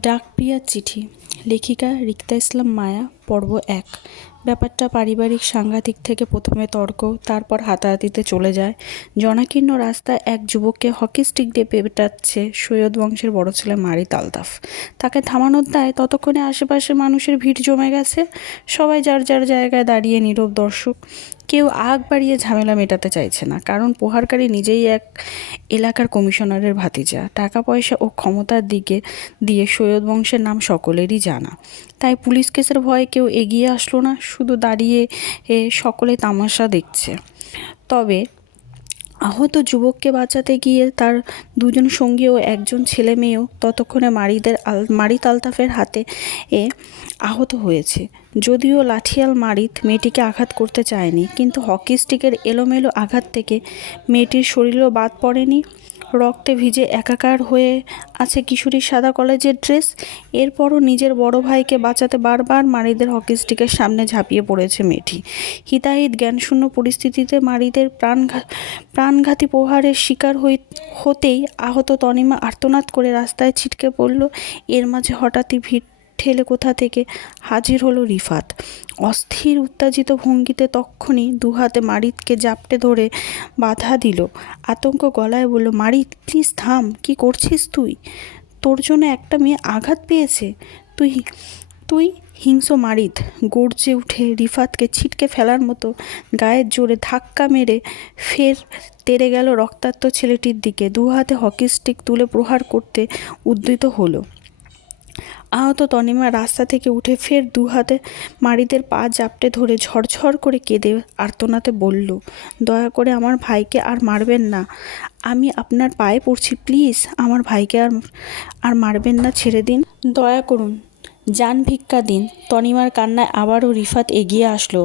ডাকপিয়ার চিঠি, লেখিকা রিক্তা ইসলাম মায়া, পর্ব ১। ব্যাপারটা পারিবারিক সাংঘাতিক থেকে প্রথমে তর্ক, তারপর হাতাহাতিতে চলে যায়। জনাকীর্ণ রাস্তায় এক যুবককে হকি স্টিক দিয়ে পেটাচ্ছে সৈয়দ বংশের বড় ছেলে মারিত আলতাফ। তাকে থামানোর দায় ততক্ষণে আশেপাশের মানুষের ভিড় জমে গেছে। সবাই যার যার জায়গায় দাঁড়িয়ে নীরব দর্শক। কেউ আগ বাড়িয়ে ঝামেলা মেটাতে চাইছে না, কারণ প্রহারকারী নিজেই এক এলাকার কমিশনারের ভাতিজা। টাকা পয়সা ও ক্ষমতার দিকে দিয়ে সৈয়দ বংশের নাম সকলেরই জানা। তাই পুলিশ কেসের ভয়ে কেউ এগিয়ে আসলো না, শুধু দাঁড়িয়ে সকলে তামাশা দেখছে। তবে আহত যুবককে বাঁচাতে গিয়ে তার দুজন সঙ্গী ও একজন ছেলে মেয়েও ততক্ষণে মারিত আলতাফের হাতে আহত হয়েছে। যদিও লাঠিয়াল মারিত মেয়েটিকে আঘাত করতে চায়নি, কিন্তু হকি স্টিকের এলোমেলো আঘাত থেকে মেয়েটির শরীরেও বাদ পড়েনি। রক্তে ভিজে একাকার হয়ে আছে কিশোরীর সাদা কলেজের ড্রেস। এরপরও নিজের বড় ভাইকে বাঁচাতে বারবার মারিদের হকি স্টিকের সামনে ঝাঁপিয়ে পড়েছে মেয়েটি। হিতাহিত জ্ঞানশূন্য পরিস্থিতিতে মারিদের প্রাণঘাতী প্রহারের শিকার হতেই আহত তনিমা আর্তনাদ করে রাস্তায় ছিটকে পড়ল। এর মাঝে হঠাৎই ভিড় ঠেলে কোথা থেকে হাজির হলো রিফাত। অস্থির উত্তেজিত ভঙ্গিতে তক্ষুনি দুহাতে মারিতকে জাপটে ধরে বাধা দিল। আতঙ্ক গলায় বলল, মারিত প্লিজ থাম, কি করছিস তুই? তোর জন্য একটা মেয়ে আঘাত পেয়েছে, তুই হিংস্র মারিত গর্জে উঠে রিফাতকে ছিটকে ফেলার মতো গায়ের জোরে ধাক্কা মেরে ফের তেড়ে গেল রক্তাক্ত ছেলেটির দিকে। দুহাতে হকি স্টিক তুলে প্রহার করতে উদ্যত হলো। আহত তনিমা রাস্তা থেকে উঠে ফের দুহাতে মারিদের পা জাপটে ধরে ঝরঝর করে কেঁদে আর্তনাদে বলল, দয়া করে আমার ভাইকে আর মারবেন না, আমি আপনার পায়ে পড়ছি, প্লিজ আমার ভাইকে আর মারবেন না, ছেড়ে দিন, দয়া করুন, জান ভিক্ষা দিন। তনিমার কান্নায় আবারও রিফাত এগিয়ে আসলো।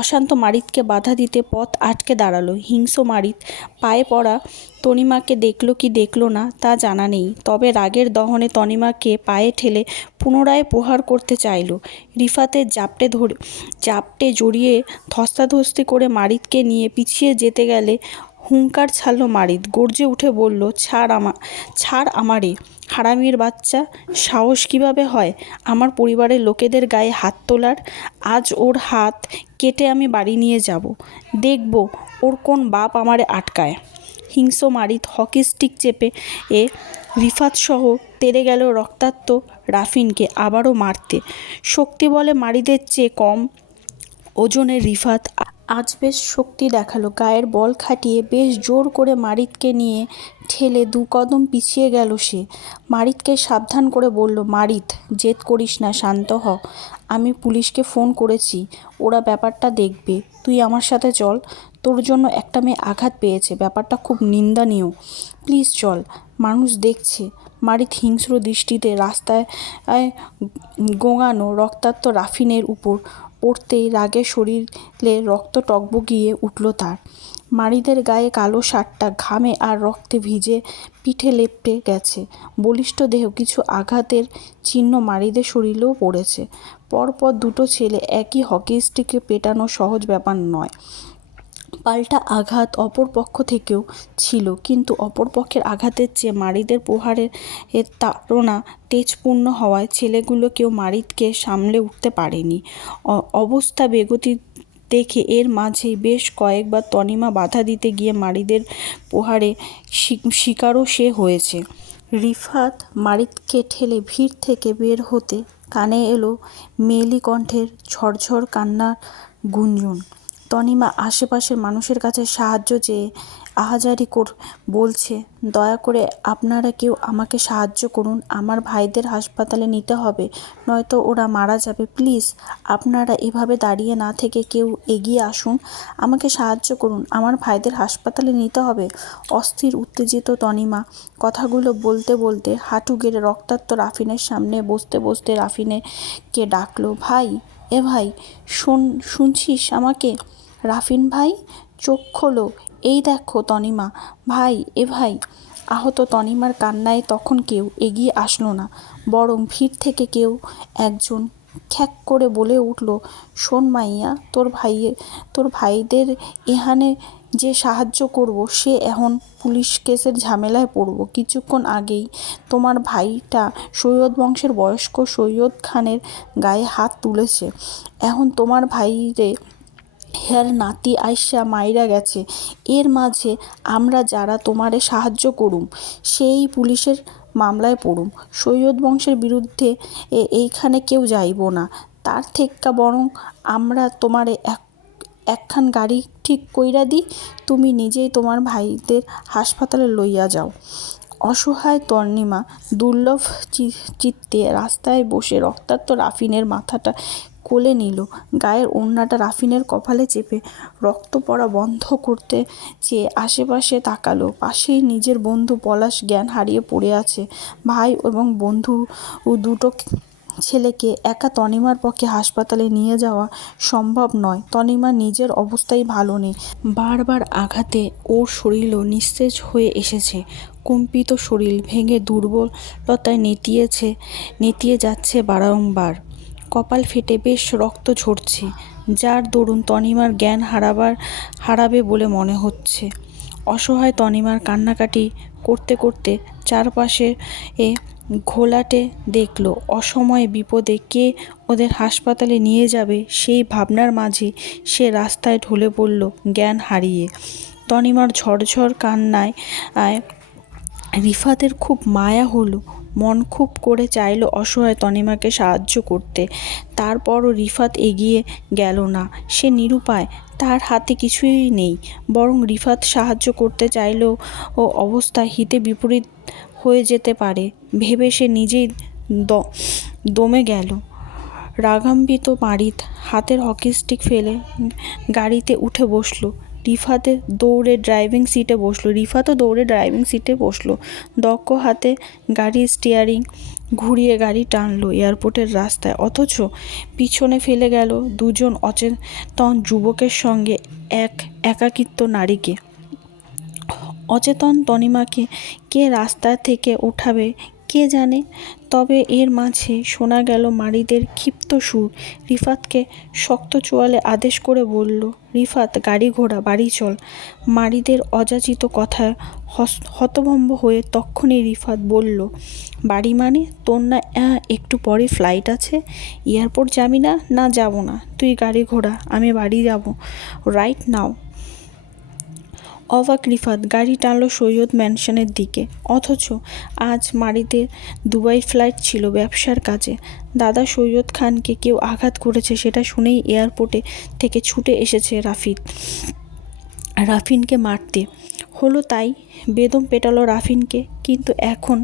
অশান্ত মারিতকে বাধা দিতে পথ আটকে দাঁড়ালো। হিংস্র মারিত পায়ে পড়া তনিমাকে দেখল কি দেখল না তা জানা নেই, তবে রাগের দহনে তনিমাকে পায়ে ঠেলে পুনরায় প্রহার করতে চাইল। রিফাতের জাপটে জড়িয়ে ধস্তাধস্তি করে মারিতকে নিয়ে পিছিয়ে যেতে গেলে হুঙ্কার ছাড়ল মারিত। গর্জে উঠে বলল, ছাড় আমারে, হারামির বাচ্চা, সাহস কিভাবে হয় আমার পরিবারের লোকেদের গায়ে হাত তোলার? আজ ওর হাত কেটে আমি বাড়ি নিয়ে যাব, দেখব ওর কোন বাপ আমারে আটকায়। হিংস্র মারিত হকি স্টিক চেপে রিফাত সহ তেড়ে গেল রক্তাক্ত রাফিনকে আবারও মারতে। শক্তি বলে মারিদের চেয়ে কম ওজনের রিফাত আজ বেশ শক্তি দেখালো। গায়ের বল খাটিয়ে বেশ জোর করে মারিতকে নিয়ে ঠেলে 2 কদম পিছিয়ে গেল সে। মারিতকে সাবধান করে বলল, মারিত জেদ করিস না, শান্ত হ, আমি পুলিশকে ফোন করেছি, ওরা ব্যাপারটা দেখবে, তুই আমার সাথে চল, তোর জন্য একটা মেয়ে আঘাত পেয়েছে, ব্যাপারটা খুব নিন্দনীয়, প্লিজ চল, মানুষ দেখছে। মারিত হিংস্র দৃষ্টিতে রাস্তায় গোঙানো রক্তাক্ত রাফিনের উপর পড়তেই রাগে শরীরে রক্ত টগবগিয়ে উঠল তার। মারিদের গায়ে কালো শার্টটা ঘামে আর রক্তে ভিজে পিঠে লেপ্টে গেছে। বলিষ্ঠ দেহ, কিছু আঘাতের চিহ্ন মারিদের শরীরেও পড়েছে। পরপর 2টো ছেলে একই হকি স্টিকে পেটানো সহজ ব্যাপার নয়। পাল্টা আঘাত অপর পক্ষ থেকেও ছিল, কিন্তু অপর পক্ষের আঘাতের চেয়ে মারিদের প্রহারের তাড়না তেজপূর্ণ হওয়ায় ছেলেগুলো কেউ মারিতকে সামলে উঠতে পারেনি। অবস্থা বেগতি দেখে এর মাঝেই বেশ কয়েকবার তনিমা বাধা দিতে গিয়ে মারিদের প্রহারে শিকারও সে হয়েছে। রিফাত মারিতকে ঠেলে ভিড় থেকে বের হতে কানে এলো মেয়েলি কণ্ঠের ঝরঝর কান্নার গুঞ্জন। তনিমা আশেপাশের মানুষের কাছে সাহায্য চেয়ে আহাজারি বলছে, দয়া করে আপনারা কেউ আমাকে সাহায্য করুন, আমার ভাইদের হাসপাতালে নিতে হবে, নয়তো ওরা মারা যাবে, প্লিজ আপনারা এভাবে দাঁড়িয়ে না থেকে কেউ এগিয়ে আসুন, আমাকে সাহায্য করুন, আমার ভাইদের হাসপাতালে নিতে হবে। অস্থির উত্তেজিত তনিমা কথাগুলো বলতে বলতে হাঁটু গেড়ে রক্তাক্ত রাফিনের সামনে বসতে বসতে রাফিনকে ডাকলো, ভাই, এ ভাই, শুনছিস আমাকে? রাফিন ভাই, চোখ খোলো, এই দেখো তনিমা, ভাই, এ ভাই। আহত তনিমার কান্নায় তখন কেউ এগিয়ে আসলো না, বরং ভিড় থেকে কেউ একজন খ্যাক করে বলে উঠল, শোন মাইয়া, তোর ভাইদের এহানে যে সাহায্য করব সে এখন পুলিশ কেসের ঝামেলায় পড়ব। কিছুক্ষণ আগেই তোমার ভাইটা সৈয়দ বংশের বয়স্ক সৈয়দ খানের গায়ে হাত তুলেছে। এখন তোমার ভাইরে হের নাতি আইসা মাইরা গেছে। এর মাঝে আমরা যারা তোমারে সাহায্য করুম সেই পুলিশের মামলায় পড়ুম। সৈয়দ বংশের বিরুদ্ধে এইখানে কেউ যাইব না। তার থেক্কা বরং আমরা তোমারে একখান গাড়ি ঠিক কইরা দিই, তুমি নিজেই তোমার ভাইদের হাসপাতালে লইয়া যাও। অসহায় তর্নিমা দুর্লভ চিত্তে রাস্তায় বসে রক্তাক্ত রাফিনের মাথাটা কোলে নিল। গায়ের ওড়নাটা রাফিনের কপালে চেপে রক্ত পড়া বন্ধ করতে চেয়ে আশেপাশে তাকালো। পাশেই নিজের বন্ধু পলাশ জ্ঞান হারিয়ে পড়ে আছে। ভাই এবং বন্ধু দুটো ছেলেকে একা তনিমার পক্ষে হাসপাতালে নিয়ে যাওয়া সম্ভব নয়। তনিমার নিজের অবস্থাই ভালো নেই। বারবার আঘাতে ওর শরীরও নিস্তেজ হয়ে এসেছে। কম্পিত শরীর ভেঙে দুর্বলতায় নেতিয়ে যাচ্ছে বারংবার। কপাল ফেটে বেশ রক্ত ঝরছে, যার দরুন তনিমার জ্ঞান হারাবে বলে মনে হচ্ছে। অসহায় তনিমার কান্নাকাটি করতে করতে চারপাশে ঘোলাটে দেখল। অসময়ে বিপদে কে ওদের হাসপাতালে নিয়ে যাবে সেই ভাবনার মাঝে সে রাস্তায় ঢলে পড়ল জ্ঞান হারিয়ে। তনিমার ঝরঝর কান্নায় রিফাতের খুব মায়া হলো। মন খুব করে চাইল অসহায় তনিমাকে সাহায্য করতে। তারপরও রিফাত এগিয়ে গেল না। সে নিরুপায়, তার হাতে কিছুই নেই। বরং রিফাত সাহায্য করতে চাইলেও অবস্থা হিতে বিপরীত হয়ে যেতে পারে ভেবে সে নিজেই দমে গেল। রাগান্বিত মারিত হাতের হকি স্টিক ফেলে গাড়িতে উঠে বসলো। রিফাতও দৌড়ে ড্রাইভিং সিটে বসলো। দক্ষ হাতে গাড়ির স্টিয়ারিং ঘুরিয়ে গাড়ি টানলো এয়ারপোর্টের রাস্তায়। অথচ পিছনে ফেলে গেল দুজন অচেতন যুবকের সঙ্গে এক একাকিত্ব নারীকে। অচেতন তনিমাকে কে রাস্তা থেকে ওঠাবে কে জানে। তবে এর মাঝে শোনা গেল মারিদের ক্ষিপ্ত সুর। রিফাতকে শক্ত চোয়ালে আদেশ করে বলল, রিফাত, গাড়ি ঘোড়া, বাড়ি চল। মারিদের অযাচিত কথায় হতভম্ব হয়ে তক্ষুনি রিফাত বলল, বাড়ি মানে? তোর না একটু পরে ফ্লাইট আছে? এয়ারপোর্ট যাবি না? না, যাব না। তুই গাড়ি ঘোড়া, আমি বাড়ি যাব রাইট নাও। অবাক রিফাত গাড়ি টানল সৈয়দ ম্যানশনের দিকে। অথচ আজ মারিদের দুবাই ফ্লাইট ছিল ব্যবসার কাজে। দাদা সৈয়দ খানকে কেউ আঘাত করেছে সেটা শুনেই এয়ারপোর্টে থেকে ছুটে এসেছে রাফিনকে মারতে। হলো তাই, বেদম পেটালো রাফিনকে। কিন্তু এখন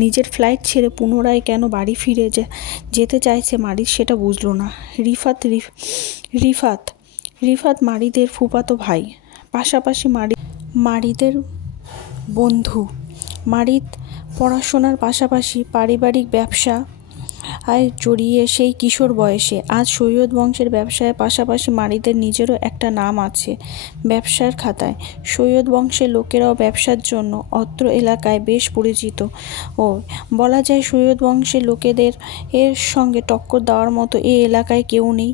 নিজের ফ্লাইট ছেড়ে পুনরায় কেন বাড়ি ফিরে যেতে চাইছে মারিদ সেটা বুঝল না। রিফাত মারিদের ফুফাতো ভাই, পাশাপাশি মারিদের বন্ধু। মারিদ পড়াশোনার পাশাপাশি পারিবারিক ব্যবসায় জড়িয়ে সেই কিশোর বয়সে। আজ সৈয়দ বংশের ব্যবসায়ের পাশাপাশি মারিদের নিজেরও একটা নাম আছে ব্যবসার খাতায়। সৈয়দ বংশের লোকেরাও ব্যবসার জন্য অত্র এলাকায় বেশ পরিচিত। বলা যায় সৈয়দ বংশের লোকেদের এর সঙ্গে টক্কর দেওয়ার মতো এ এলাকায় কেউ নেই।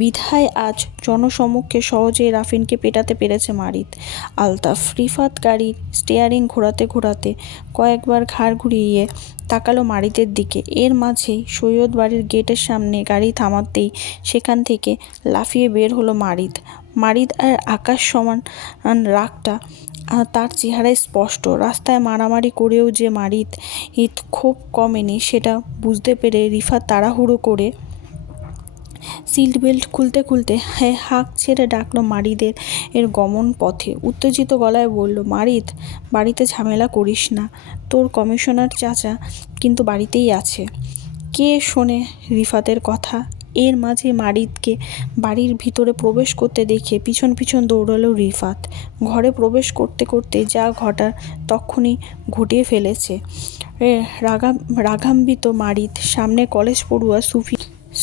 বিধায় আজ জনসমক্ষে সহজেই রাফিনকে পেটাতে পেরেছে মারিদ। আলতাফ। রিফাত গাড়ির স্টিয়ারিং ঘোরাতে ঘোরাতে কয়েকবার ঘাড় ঘুরিয়ে তাকালো মারিদের দিকে। এর মাঝেই সৈয়দ বাড়ির গেটের সামনে গাড়ি থামাতেই সেখান থেকে লাফিয়ে বের হলো মারিদ আর আকাশ সমান রাগটা তার চেহারায় স্পষ্ট। রাস্তায় মারামারি করেও যে মারিদ ক্ষোভ কমেনি সেটা বুঝতে পেরে রিফাত তাড়াহুড়ো করে সিট বেল্ট খুলতে হাঁক ছেড়ে ডাকলো মারিদের গমন পথে। উত্তেজিত গলায় বলল, মারিদ, বাড়িতে ঝামেলা করিস না। তোর কমিশনার চাচা কিন্তু বাড়িতেই আছে। কে শোনে রিফাতের কথা? এর মাঝে মারিদকে বাড়ির ভিতরে প্রবেশ করতে দেখে পিছন পিছন দৌড়ালো রিফাত। ঘরে প্রবেশ করতে করতে যা ঘটার তক্ষুনি ঘটিয়ে ফেলেছে। রাগান্বিত মারিদ সামনে কলেজ পড়ুয়া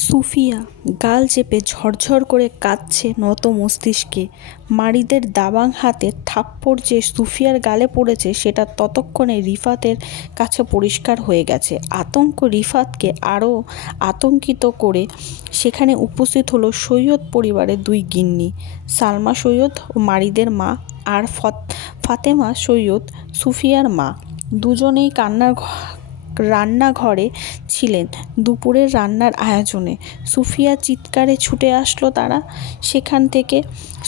সুফিয়া গাল চেপে ঝরঝর করে কাঁদছে নত মস্তিষ্কে। মারিদের দাবাং হাতে থাপ্পড় যে সুফিয়ার গালে পড়েছে সেটা ততক্ষণে রিফাতের কাছে পরিষ্কার হয়ে গেছে। আতঙ্ক রিফাতকে আরও আতঙ্কিত করে সেখানে উপস্থিত হলো সৈয়দ পরিবারের দুই গিন্নি, সালমা সৈয়দ ও মারিদের মা, আর ফাতেমা সৈয়দ সুফিয়ার মা। দুজনেই রান্নাঘরে ছিলেন দুপুরের রান্নার আয়োজনে। সুফিয়া চিৎকারে ছুটে আসলো তারা সেখান থেকে।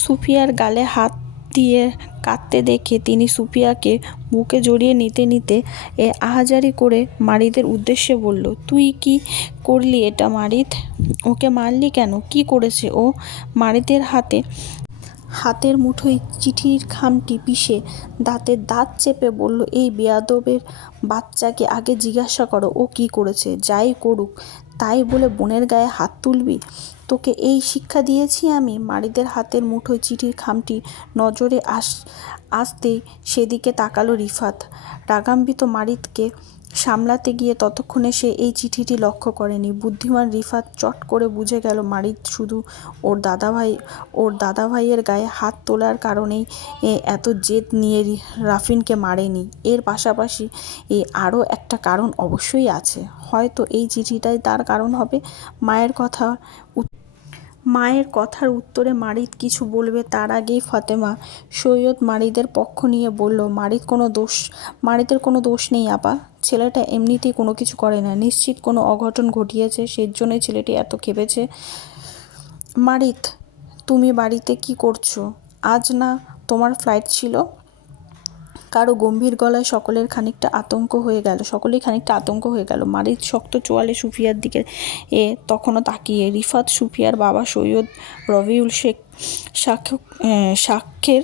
সুফিয়ার গালে হাত দিয়ে কাঁদতে দেখে তিনি সুফিয়াকে বুকে জড়িয়ে নিতে নিতে আহাজারি করে মারিদের উদ্দেশ্যে বলল, তুই কি করলি এটা মারিদ? ওকে মারলি কেন? কি করেছে ও? মারিদের হাতের মুঠোয় চিঠির খামটি পিষে দাঁতের দাঁত চেপে বলল, এই বেয়াদবের বাচ্চাকে আগে জিজ্ঞাসা করো ও কি করেছে। যাই করুক তাই বলে বোনের গায়ে হাত তুলবি? তোকে এই শিক্ষা দিয়েছি আমি? মারিদের হাতের মুঠোয় চিঠির খামটি নজরে আসতেই সেদিকে তাকালো রিফাত। রাগান্বিত মারিদকে সামলাতে গিয়ে ততক্ষণে সে এই চিঠিটি লক্ষ্য করেনি। বুদ্ধিমান রিফাত চট করে বুঝে গেল মারিদ শুধু ওর দাদাভাইয়ের গায়ে হাত তোলার কারণেই এত জেদ নিয়ে রাফিনকে মারেনি। এর পাশাপাশি আরও একটা কারণ অবশ্যই আছে। হয়তো এই চিঠিটাই তার কারণ হবে। মায়ের কথার উত্তরে মারিদ কিছু বলবে তার আগেই ফাতেমা সৈয়দ মারিদের পক্ষ নিয়ে বলল, মারিদের কোনো দোষ নেই আপা। ছেলেটা এমনিতেই কোনো কিছু করে না, নিশ্চিত কোনো অঘটন ঘটিয়েছে, সেজন্যই ছেলেটি এত খেপেছে। মারিদ, তুমি বাড়িতে কি করছো? আজ না তোমার ফ্লাইট ছিল? কারো গম্ভীর গলায় সকলেই খানিকটা আতঙ্ক হয়ে গেল। মারিদ শক্ত চোয়ালে সুফিয়ার দিকে তখনও তাকিয়ে। রিফাত সুফিয়ার বাবা সৈয়দ রবিউল শেখ সাক্ষের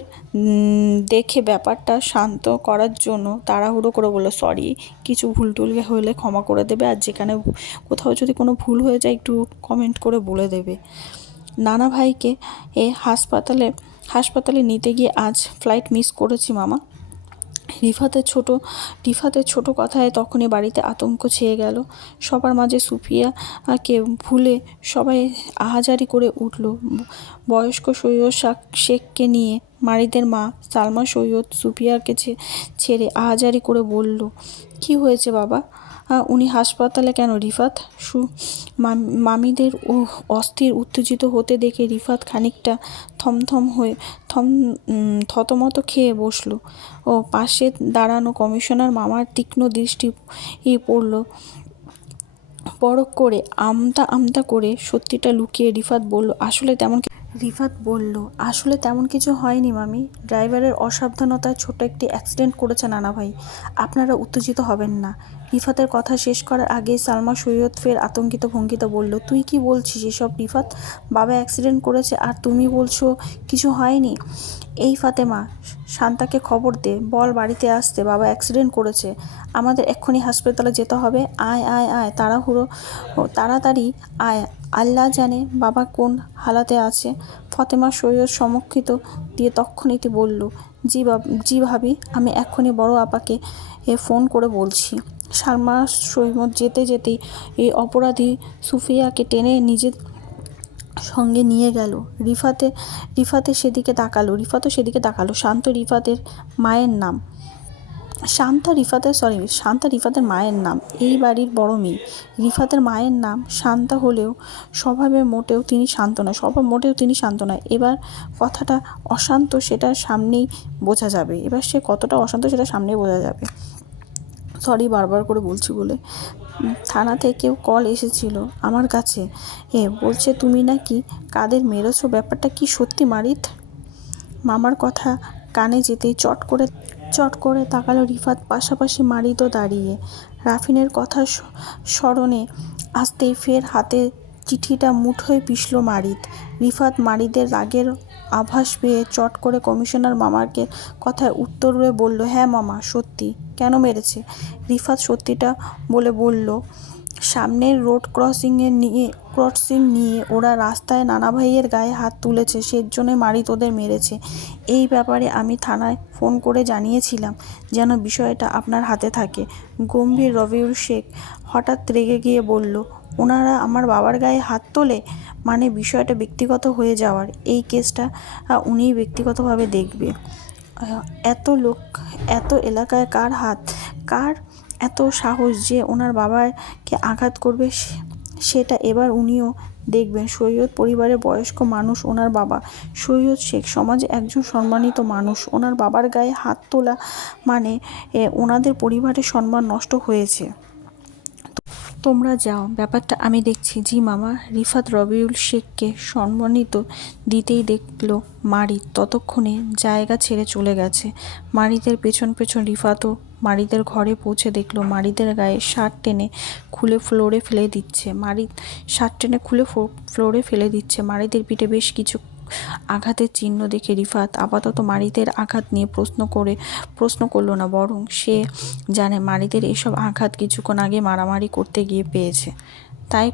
দেখে ব্যাপারটা শান্ত করার জন্য তাড়াহুড়ো করে বলল, সরি, কিছু ভুল টুল হলে ক্ষমা করে দেবে, আর যেখানে কোথাও যদি কোনো ভুল হয়ে যায় একটু কমেন্ট করে বলে দেবে। নানা ভাইকে হাসপাতালে নিতে গিয়ে আজ ফ্লাইট মিস করেছি মামা। রিফাতের ছোট কথায় তখনই বাড়িতে আতঙ্ক ছেয়ে গেল। সবার মাঝে সুফিয়াকে ভুলে সবাই আহাজারি করে উঠল। বয়স্ক সৈয়দ শেখকে নিয়ে মারিদের মা সালমা সৈয়দ সুফিয়াকে ছেড়ে আহাজারি করে বলল, কি হয়েছে বাবা? উনি হাসপাতালে কেন রিফাত? মামিদের অস্থির উত্তেজিত হতে দেখে রিফাত খানিকটা থতমত খেয়ে বসল। ও পাশে দাঁড়ানো কমিশনার মামার তীক্ষ্ণ দৃষ্টি পরখ করে আমতা করে সত্যিটা লুকিয়ে রিফাত বলল, আসলে তেমন কিছু হয়নি মামি। ড্রাইভারের অসাবধানতায় ছোট একটি অ্যাক্সিডেন্ট করেছে নানা ভাই, আপনারা উত্তেজিত হবেন না। রিফাতের কথা শেষ করার আগেই সালমা সৈয়দ ফের আতঙ্কিত ভঙ্গিতে বলল, তুই কি বলছিস এসব রিফাত? বাবা অ্যাক্সিডেন্ট করেছে আর তুমি বলছো কিছু হয়নি? এই ফাতেমা, শান্তাকে খবর দে, বল বাড়িতে আসতে, বাবা অ্যাক্সিডেন্ট করেছে, আমাদের এক্ষুনি হাসপাতালে যেতে হবে। আয় আয় আয়, তাড়াতাড়ি আয়, আল্লাহ জানে বাবা কোন হালাতে আছে। ফাতেমা সৈয়দ সম্মুখিত দিয়ে তৎক্ষণাৎ বলল, জি ভাবি, আমি এক্ষুনি বড় আপাকে ফোন করে বলছি। সালমা সৈয়দ যেতেই এই অপরাধী সুফিয়াকে টেনে নিজের সঙ্গে নিয়ে গেল। রিফাতও সেদিকে তাকালো। শান্তা রিফাতের মায়ের নাম। এই বাড়ির বড় মেয়ে। রিফাতের মায়ের নাম শান্তা হলেও স্বভাবে মোটেও তিনি শান্ত নয়। এবার কথাটা অশান্ত সেটা সামনেই বোঝা যাবে। সে কতটা অশান্ত সেটা সামনেই বোঝা যাবে। সরি বারবার করে বলছি বলে। থানা থেকেও কল এসেছিল আমার কাছে, বলছে তুমি নাকি কাদের মেরেছো। ব্যাপারটা কি সত্যি মারিদ? মামার কথা কানে যেতেই চট করে তাকালো রিফাত। পাশাপাশি মারিদও দাঁড়িয়ে। রাফিনের কথা স্মরণে আসতেই ফের হাতে চিঠিটা মুঠোয় পিষল মারিদ। রিফাত মারিদের রাগের আভাস পেয়ে চট করে কমিশনার মামার কথায় উত্তরে বলল, হ্যাঁ মামা, সত্যি। কেন মেরেছে? রিফাত সত্যিটা বলল, সামনের রোড ক্রসিং নিয়ে ওরা রাস্তায় নানা ভাইয়ের গায়ে হাত তুলেছে, সেজন্যই মারিদ ওদের মেরেছে। এই ব্যাপারে আমি থানায় ফোন করে জানিয়েছিলাম যেন বিষয়টা আপনার হাতে থাকে। গম্ভীর রবিউল শেখ হঠাৎ রেগে গিয়ে বলল, ওনারা আমার বাবার গায়ে হাত তোলে, মানে বিষয়টা ব্যক্তিগত হয়ে যাওয়ার। এই কেসটা উনিই ব্যক্তিগতভাবে দেখবে। এত লোক, এত এলাকায় কার হাত, কার এত সাহস যে ওনার বাবাকে আঘাত করবে, সেটা এবার উনিও দেখবেন। সৈয়দ পরিবারের বয়স্ক মানুষ ওনার বাবা সৈয়দ শেখ, সমাজে একজন সম্মানিত মানুষ। ওনার বাবার গায়ে হাত তোলা মানে ওনাদের পরিবারের সম্মান নষ্ট হয়েছে। তোমরা যাও, ব্যাপারটা আমি দেখছি। জি মামা। রিফাত রবিউল শেখকে সম্মানিত দিতেই দেখলো মারিদ ততক্ষণে জায়গা ছেড়ে চলে গেছে। মারিদের পেছন পেছন রিফাতও মারিদের ঘরে পৌঁছে দেখলো মারিদের গায়ে শার্ট টেনে খুলে ফ্লোরে ফেলে দিচ্ছে। মারিদের পিঠে বেশ কিছু আঘাতের চিহ্ন দেখে রিফাত আপাতত মারিদের আঘাত নিয়ে প্রশ্ন করলো না, বরং সে জানে মারিদের এসব আঘাত কিছুক্ষণ আগে মারামারি করতে গিয়ে পেয়েছে, তাই